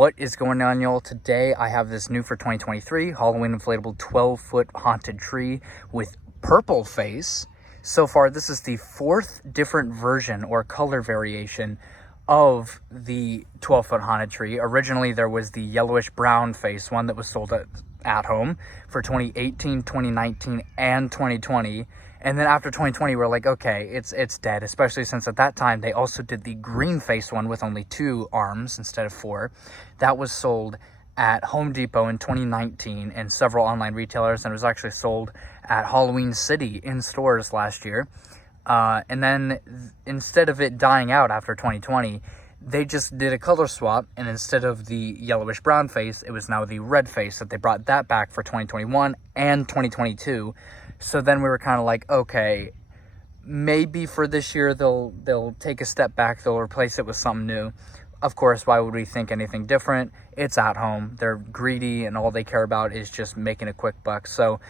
What is going on, y'all? Today I have this new for 2023 Halloween inflatable 12-foot haunted tree with purple face. So far, this is the fourth different version or color variation of the 12-foot haunted tree. Originally, there was the yellowish brown face one that was sold at home for 2018, 2019, and 2020. And then after 2020, we're like, okay, it's dead, especially since at that time they also did the green face one with only 2 arms instead of 4. That was sold at Home Depot in 2019 and several online retailers, and it was actually sold at Halloween City in stores last year. And then instead of it dying out after 2020, they just did a color swap, and instead of the yellowish brown face, it was now the red face that they brought that back for 2021 and 2022. So then we were kind of like, okay, maybe for this year they'll take a step back, they'll replace it with something new. Of course, why would we think anything different? It's at home. They're greedy, and all they care about is just making a quick buck. So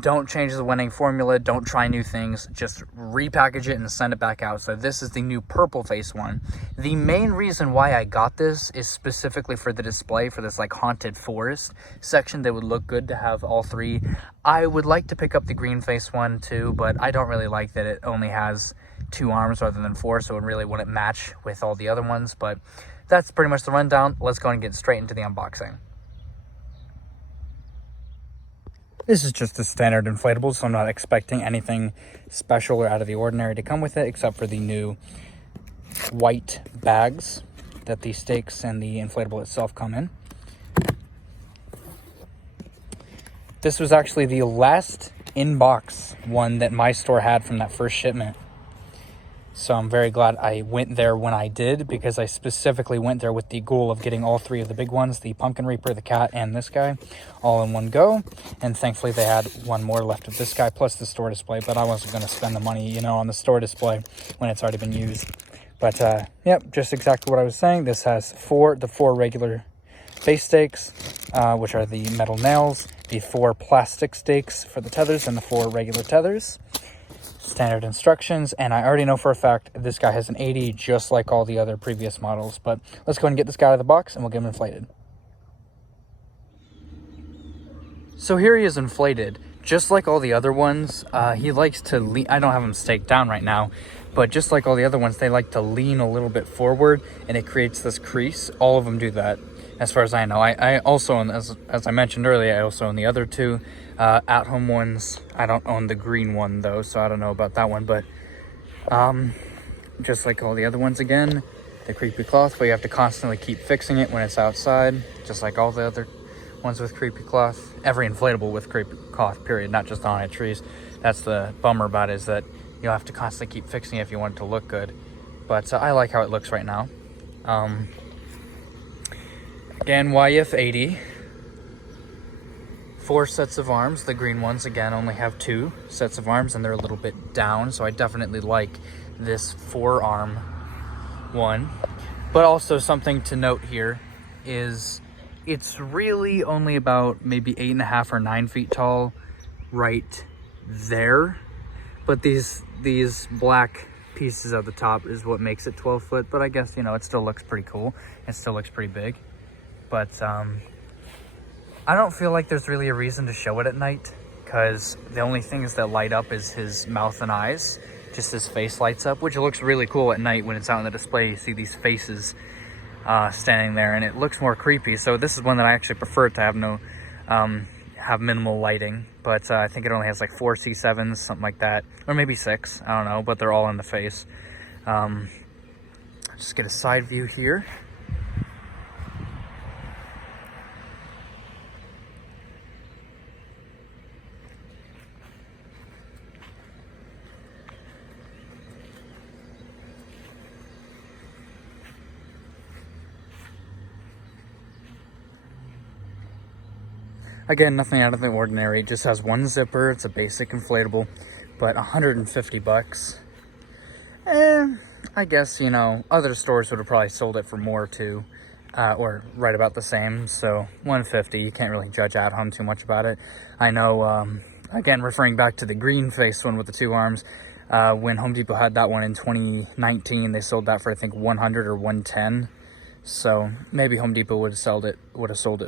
don't change the winning formula. Don't try new things. Just repackage it and send it back out. So this is the new purple face one. The main reason why I got this is specifically for the display for this like haunted forest section. They would look good to have all 3. I would like to pick up the green face one too, but I don't really like that it only has 2 arms rather than 4, so it really wouldn't match with all the other ones. But that's pretty much the rundown. Let's go and get straight into the unboxing. This is just a standard inflatable, so I'm not expecting anything special or out of the ordinary to come with it, except for the new white bags that the stakes and the inflatable itself come in. This was actually the last in-box one that my store had from that first shipment. So I'm very glad I went there when I did, because I specifically went there with the goal of getting all 3 of the big ones, the Pumpkin Reaper, the cat, and this guy, all in one go. And thankfully they had one more left of this guy, plus the store display, but I wasn't going to spend the money, on the store display when it's already been used. But, yep, just exactly what I was saying. This has the 4 regular base stakes, which are the metal nails, the 4 plastic stakes for the tethers, and the 4 regular tethers. Standard instructions, and I already know for a fact this guy has an 80 just like all the other previous models. But let's go ahead and get this guy out of the box and we'll get him inflated. So here he is inflated. Just like all the other ones, he likes to lean. I don't have him staked down right now, but just like all the other ones, they like to lean a little bit forward and it creates this crease. All of them do that, as far as I know. I also own, as I mentioned earlier, I also own the other 2 at-home ones. I don't own the green one though, so I don't know about that one. But just like all the other ones, again, the creepy cloth, but you have to constantly keep fixing it when it's outside, just like all the other ones with creepy cloth. Every inflatable with creepy cloth, period, not just on trees. That's the bummer about it, is that you'll have to constantly keep fixing it if you want it to look good. But I like how it looks right now. Again, YF 80. 4 sets of arms. The green ones, again, only have 2 sets of arms, and they're a little bit down, so I definitely like this 4-arm one. But also something to note here is it's really only about maybe 8.5 or 9 feet tall right there. But these black pieces at the top is what makes it 12 foot. But I guess, it still looks pretty cool. It still looks pretty big. But I don't feel like there's really a reason to show it at night, because the only things that light up is his mouth and eyes. Just his face lights up, which looks really cool at night when it's out on the display. You see these faces standing there, and it looks more creepy. So this is one that I actually prefer to have have minimal lighting. But I think it only has like 4 C7s, something like that, or maybe 6. I don't know, but they're all in the face. Just get a side view here. Again, nothing out of the ordinary. It just has 1 zipper. It's a basic inflatable, but $150. I guess, other stores would have probably sold it for more too, or right about the same. So $150, you can't really judge at home too much about it. I know, again, referring back to the green face one with the 2 arms, when Home Depot had that one in 2019, they sold that for, I think, $100 or $110. So maybe Home Depot would have sold it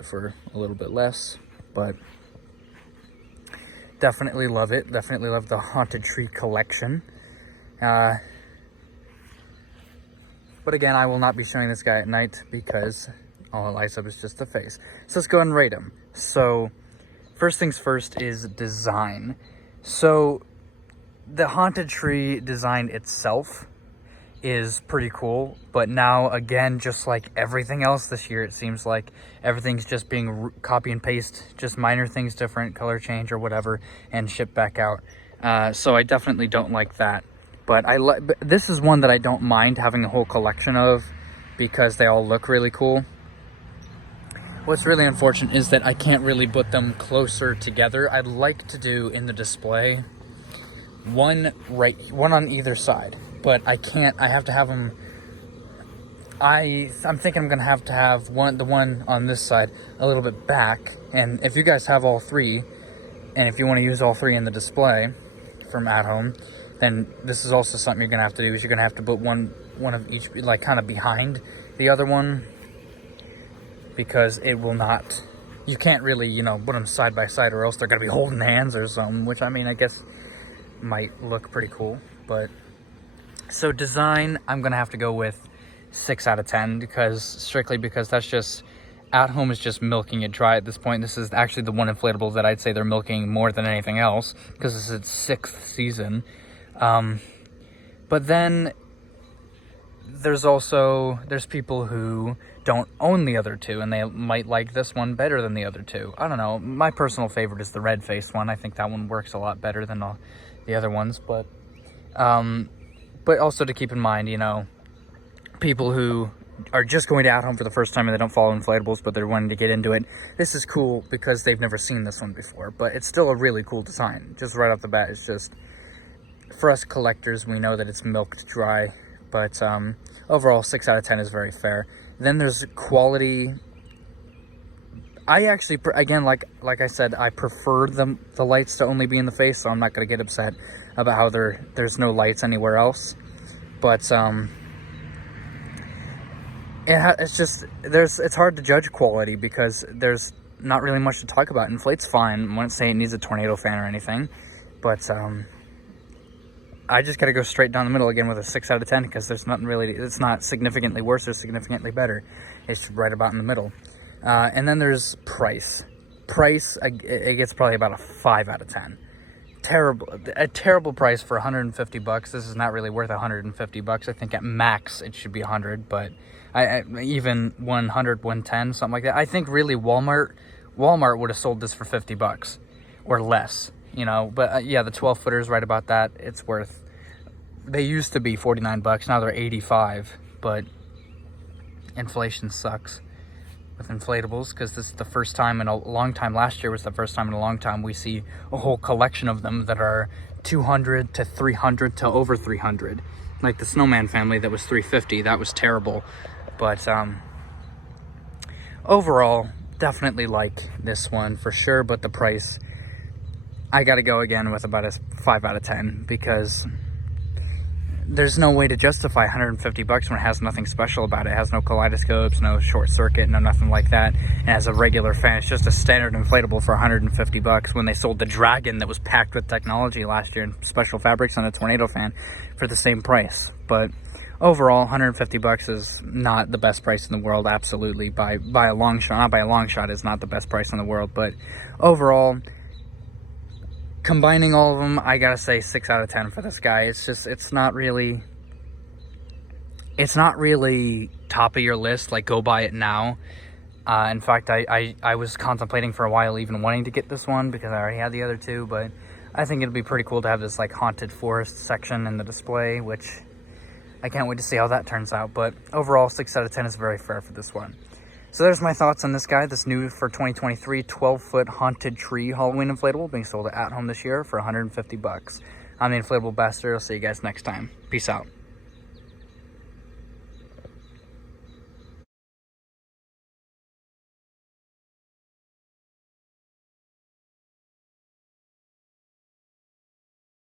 for a little bit less, but definitely love it. Definitely love the Haunted Tree collection. But again, I will not be showing this guy at night because all it lights up is just the face. So let's go ahead and rate him. So first things first is design. So the Haunted Tree design itself is pretty cool, but now again, just like everything else this year, it seems like everything's just being copy and paste, just minor things different, color change or whatever, and shipped back out. So I definitely don't like that. But this is one that I don't mind having a whole collection of because they all look really cool. What's really unfortunate is that I can't really put them closer together. I'd like to do in the display one on either side, but I can't. I have to have them. I'm thinking I'm gonna have to have the one on this side a little bit back. And if you guys have all three, and if you want to use all three in the display from at home, then this is also something you're gonna have to do. Is you're gonna have to put one of each, like kind of behind the other one, because it will not. You can't really, put them side by side, or else they're gonna be holding hands or something. Which I mean, I guess might look pretty cool. But so design, I'm gonna have to go with 6 out of 10 strictly because that's just at home is just milking it dry at this point. This is actually the one inflatable that I'd say they're milking more than anything else because this is its 6th season. But then there's people who don't own the other two and they might like this one better than the other two. I don't know. My personal favorite is the red faced one. I think that one works a lot better than all the other ones. But also to keep in mind, people who are just going to at home for the first time and they don't follow inflatables, but they're wanting to get into it. This is cool because they've never seen this one before, but it's still a really cool design. Just right off the bat, it's just, for us collectors, we know that it's milked dry, but overall 6 out of 10 is very fair. Then there's quality. I actually, again, like I said, I prefer the lights to only be in the face, so I'm not going to get upset about how there's no lights anywhere else. But it's hard to judge quality because there's not really much to talk about. Inflate's fine. I wouldn't say it needs a tornado fan or anything, but I just got to go straight down the middle again with a 6 out of 10 because there's nothing really, it's not significantly worse or significantly better. It's right about in the middle. And then there's price. It gets probably about a 5 out of 10. A terrible price for 150 bucks. This is not really worth 150 bucks. I think at max it should be 100, but even 100, 110, something like that. I think really Walmart would have sold this for 50 bucks or less. But yeah, the 12 footers right about that. It's worth, they used to be 49 bucks. Now they're 85, but inflation sucks with inflatables because this is the first time in a long time. Last year was the first time in a long time we see a whole collection of them that are 200 to 300 to over 300. Like the Snowman family that was 350, that was terrible. But overall, definitely like this one for sure, but the price, I gotta go again with about a 5 out of 10 because there's no way to justify 150 bucks when it has nothing special about it. It has no kaleidoscopes, no short circuit, no nothing like that. It has a regular fan. It's just a standard inflatable for 150 bucks when they sold the Dragon that was packed with technology last year and special fabrics and a tornado fan for the same price. But overall, 150 bucks is not the best price in the world, absolutely, by a long shot. Not by a long shot, is not the best price in the world, but overall, combining all of them, I gotta say 6 out of 10 for this guy. It's not really top of your list, like go buy it now. In fact, I was contemplating for a while even wanting to get this one because I already had the other two, but I think it'd be pretty cool to have this like haunted forest section in the display, which I can't wait to see how that turns out. But overall, 6 out of 10 is very fair for this one. So there's my thoughts on this guy, this new for 2023 12-foot Haunted Tree Halloween inflatable being sold at home this year for 150 bucks. I'm the Inflatable Bastard. I'll see you guys next time. Peace out.